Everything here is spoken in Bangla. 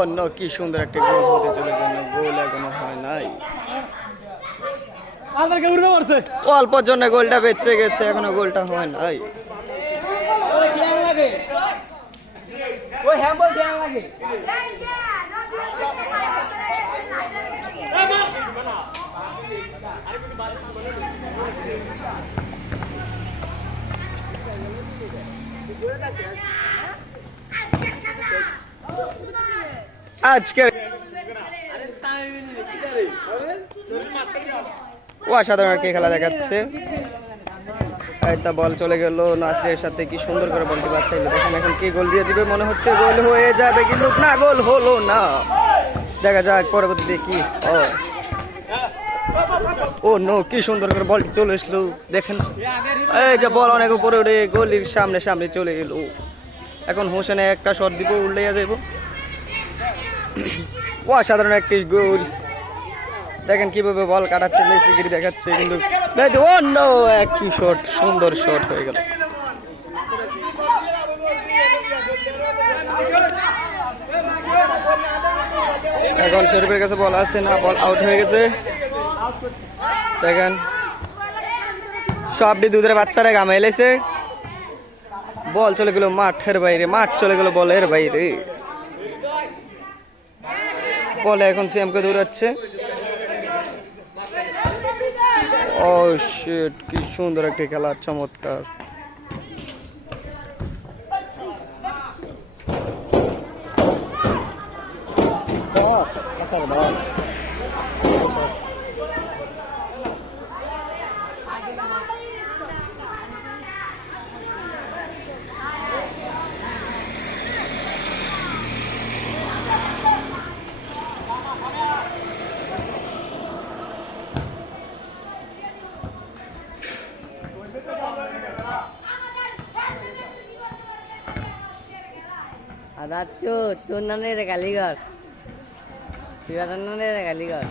অন্য কি সুন্দর একটা গোল হতে চলেছে, গোল এখনো হয় নাই। অল্পর জন্য গোলটা বেঁচে গেছে, এখনো গোলটা হয় নাই। আজকের অসাধারণ একটি খেলা দেখাচ্ছে। তা বল চলে গেল নাসিরের সাথে, কি সুন্দর করে বলটি বাঁচাইলো। দেখেন এখন কি গোল দিয়ে দিবে, মনে হচ্ছে গোল হয়ে যাবে, কিন্তু না, গোল হলো না। দেখা যাক পরবর্তীতে কি হয়। ও নো, কি সুন্দর করে বলটি চলে এসলো। দেখেন এই যে বল অনেক উপরে উঠে গোলির সামনে সামনে চলে এলো। এখন হোসেনে একটা শট দিব, উল্টে যাব। অসাধারণ একটি গোল। দেখেন কিভাবে বল কাটাচ্ছে, মেসিগিরি দেখাচ্ছে, কিন্তু অন্য একটি শট, সুন্দর শট হয়ে গেল। এখন শরীফের কাছে বল আছে না, বল আউট হয়ে গেছে। দেখেন সবটি দুধের বাচ্চারা গামে এলেছে, বল চলে গেল মাঠের বাইরে, মাঠ চলে গেল বলের বাইরে। বলে এখন সিএমকে দৌড়াচ্ছে। ও শিট, কি সুন্দর একটি খেলা, চমৎকার। আদাচ্চু তোর নানে রে কালীঘর, শিবাদার নানে রে কালীঘর।